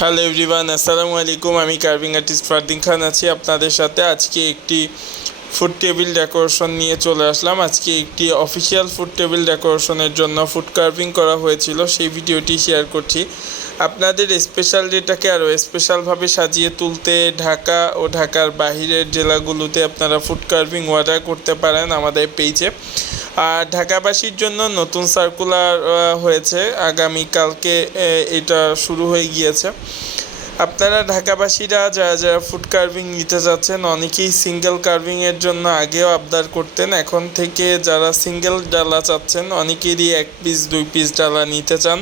Hello everyone আসসালামু আলাইকুম। আমি কার্ভিং আর্টিস্ট ফারদিন খান আছি। আপনাদের সাথে আজকে একটি ফুড টেবিল ডেকোরেশন নিয়ে চলে আসলাম। আজকে একটি অফিসিয়াল ফুড টেবিল ডেকোরেশনের জন্য ফুড কার্ভিং করা হয়েছিল। সেই ভিডিওটি শেয়ার করছি। আপনাদের স্পেশাল ডেটাকে আরও স্পেশালভাবে সাজিয়ে তুলতে ঢাকা ও ঢাকার বাহিরের জেলাগুলোতে আপনারা ফুড কার্ভিং অর্ডার করতে পারেন আমাদের পেজে আর ঢাকাবাসীর জন্য নতুন সার্কুলার হয়েছে। আগামীকালকে এটা শুরু হয়ে গিয়েছে। আপনারা ঢাকাবাসীরা যারা যারা ফুড কার্ভিং নিতে যাচ্ছেন, অনেকেই সিঙ্গেল কার্ভিংয়ের জন্য আগেও আবদার করতেন। এখন থেকে যারা সিঙ্গেল ডালা চাচ্ছেন, অনেকেরই এক পিস দুই পিস ডালা নিতে চান।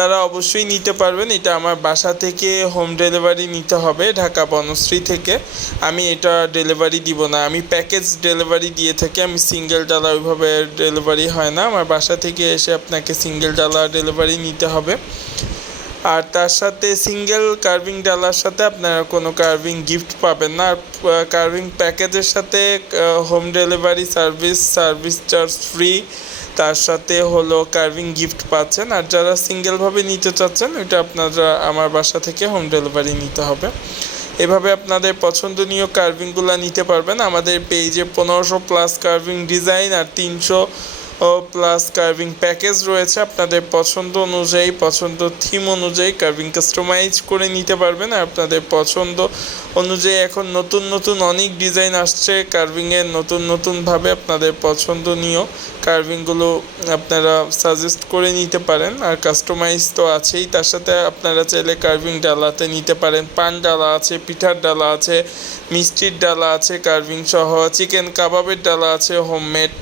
তারা অবশ্যই নিতে পারবেন। এটা আমার বাসা থেকে হোম ডেলিভারি নিতে হবে, ঢাকা বনশ্রী থেকে। আমি এটা ডেলিভারি দিব না। আমি প্যাকেজ ডেলিভারি দিয়ে থাকি, আমি সিঙ্গেল ডালা ওইভাবে ডেলিভারি হয় না। আমার বাসা থেকে এসে আপনাকে সিঙ্গেল ডালা ডেলিভারি নিতে হবে। আর তার সাথে সিঙ্গেল কার্ভিং ডালার সাথে আপনারা কোনো কার্ভিং গিফট পাবেন না। আর কার্ভিং প্যাকেজের সাথে home delivery service service charge free তার সাথে হলো কার্ভিং গিফট পাচ্ছেন। আর যারা সিঙ্গেলভাবে নিতে চাচ্ছেন, ওইটা আপনারা আমার বাসা থেকে হোম ডেলিভারি নিতে হবে। এভাবে আপনাদের পছন্দনীয় কার্ভিংগুলো নিতে পারবেন। আমাদের পেজে পনেরোশো প্লাস কার্ভিং ডিজাইন আর তিনশো ও প্লাস কার্ভিং প্যাকেজ রয়েছে। আপনাদের পছন্দ অনুযায়ী, পছন্দ থিম অনুযায়ী কার্ভিং কাস্টমাইজ করে নিতে পারবেন। আপনাদের পছন্দ অনুযায়ী এখন নতুন নতুন অনেক ডিজাইন আসছে। কার্ভিংয়ের নতুন নতুনভাবে আপনাদের পছন্দনীয় কার্ভিংগুলো আপনারা সাজেস্ট করে নিতে পারেন। আর কাস্টমাইজ তো আছেই। তার সাথে আপনারা চাইলে কার্ভিং ডালাতে নিতে পারেন। পান ডালা আছে, পিঠার ডালা আছে, মিষ্টির ডালা আছে কার্ভিং সহ চিকেন কাবাবের ডালা আছে হোমমেড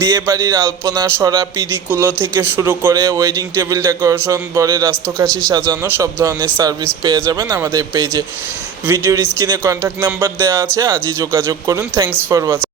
বিয়েবাড়ির আলপনা, সরা পিডিকুলো থেকে শুরু করে ওয়েডিং টেবিল ডেকোরেশন, বরের রাস্তকাশি সাজানো, সব ধরনের সার্ভিস পেয়ে যাবেন আমাদের পেজে। ভিডিওর স্ক্রিনে কন্ট্যাক্ট নাম্বার দেওয়া আছে, আজই যোগাযোগ করুন। Thanks for watching